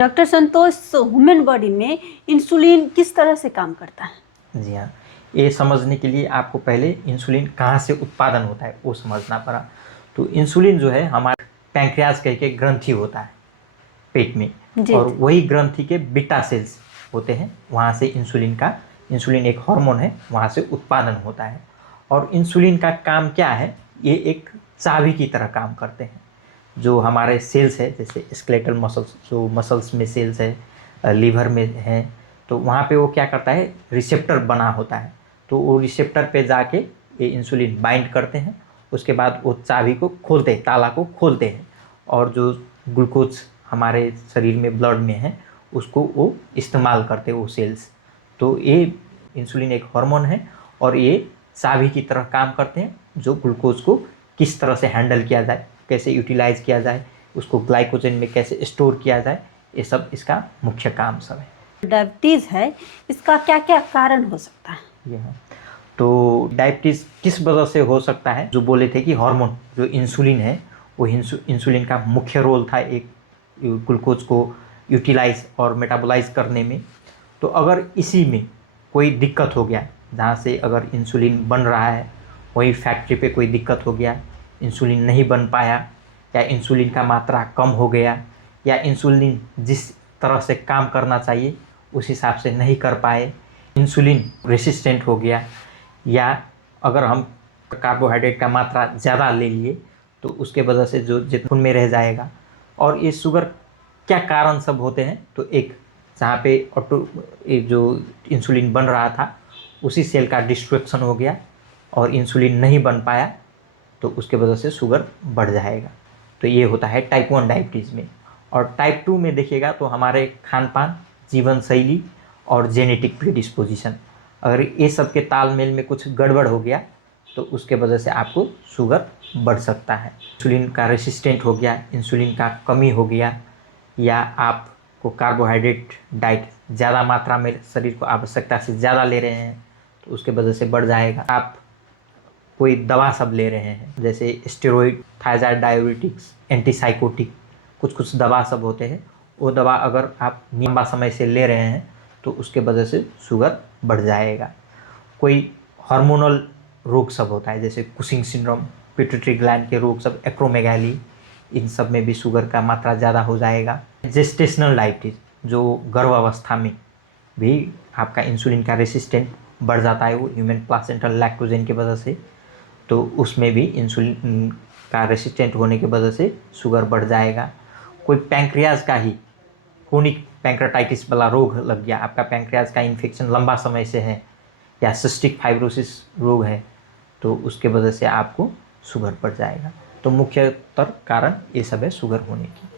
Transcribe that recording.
Doctor संतोष, human body में insulin किस तरह से काम करता है? जी हाँ, ये समझने के लिए आपको पहले इंसुलिन कहाँ से उत्पादन होता है वो समझना पड़ा। तो इंसुलिन जो है हमारे पैंक्रियाज कह के ग्रंथि होता है पेट में, जी और जी। वही ग्रंथि के बीटा सेल्स होते हैं, वहाँ से इंसुलिन एक हार्मोन है, वहाँ से उत्पादन होता है। और इंसुलिन का काम क्या है, ये एक चाबी की तरह काम करते हैं। जो हमारे सेल्स है, जैसे स्केलेटल मसल्स, जो मसल्स में सेल्स है, लीवर में है, तो वहाँ पे वो क्या करता है, रिसेप्टर बना होता है। तो वो रिसेप्टर पे जाके ये इंसुलिन बाइंड करते हैं, उसके बाद वो चाबी को खोलते हैं, ताला को खोलते हैं, और जो ग्लूकोज हमारे शरीर में ब्लड में है उसको वो इस्तेमाल करते हैं वो सेल्स। तो ये इंसुलिन एक हार्मोन है और ये चाबी की तरह काम करते हैं, जो ग्लूकोज को किस तरह से हैंडल किया जाए, कैसे यूटिलाइज किया जाए, उसको ग्लाइकोजन में कैसे स्टोर किया जाए, ये सब इसका मुख्य काम सब है। डायबिटीज है, इसका क्या क्या कारण हो सकता है? यह तो डायबिटीज़ किस वजह से हो सकता है, जो बोले थे कि हार्मोन जो इंसुलिन है, वो इंसुलिन का मुख्य रोल था एक ग्लूकोज को यूटिलाइज और मेटाबोलाइज करने में। तो अगर इसी में कोई दिक्कत हो गया, जहाँ से अगर इंसुलिन बन रहा है वही फैक्ट्री पे कोई दिक्कत हो गया, इंसुलिन नहीं बन पाया, या इंसुलिन का मात्रा कम हो गया, या इंसुलिन जिस तरह से काम करना चाहिए उस हिसाब से नहीं कर पाए, इंसुलिन रेसिस्टेंट हो गया, या अगर हम कार्बोहाइड्रेट का मात्रा ज़्यादा ले लिए तो उसके वजह से जो खून में रह जाएगा। और ये शुगर क्या कारण सब होते हैं, तो एक जहाँ पे एक जो इंसुलिन बन रहा था उसी सेल का डिस्ट्रक्शन हो गया और इंसुलिन नहीं बन पाया, तो उसके वजह से शुगर बढ़ जाएगा। तो ये होता है टाइप 1 डायबिटीज़ में। और टाइप 2 में देखिएगा तो हमारे खान पान, जीवन शैली और जेनेटिक प्रीडिस्पोजिशन, अगर ये सब के तालमेल में कुछ गड़बड़ हो गया तो उसके वजह से आपको शुगर बढ़ सकता है। इंसुलिन का रेसिस्टेंट हो गया, इंसुलिन का कमी हो गया, या आपको कार्बोहाइड्रेट डाइट ज़्यादा मात्रा में शरीर को आवश्यकता से ज़्यादा ले रहे हैं तो उसके वजह से बढ़ जाएगा। आप कोई दवा सब ले रहे हैं, जैसे स्टेरॉइड, थायराइड, डायबिटिक्स, एंटीसाइकोटिक, कुछ दवा सब होते हैं, वो दवा अगर आप लंबा समय से ले रहे हैं तो उसके वजह से शुगर बढ़ जाएगा। कोई हार्मोनल रोग सब होता है, जैसे कुशिंग सिंड्रोम, पिट्यूटरी ग्लैंड के रोग सब, एक्रोमेगाली, इन सब में भी शुगर का मात्रा ज़्यादा हो जाएगा। जेस्टेशनल डायबिटीज़, जो गर्भावस्था में भी आपका इंसुलिन का रेसिस्टेंट बढ़ जाता है, वो ह्यूमन प्लासेंटल लैक्टोजेन की वजह से, तो उसमें भी इंसुलिन का रेसिस्टेंट होने की वजह से शुगर बढ़ जाएगा। कोई पैंक्रियाज का ही क्रोनिक पैंक्रेटाइटिस वाला रोग लग गया, आपका पैंक्रियाज का इन्फेक्शन लंबा समय से है, या सिस्टिक फाइब्रोसिस रोग है, तो उसके वजह से आपको शुगर बढ़ जाएगा। तो मुख्यतर कारण ये सब है शुगर होने की।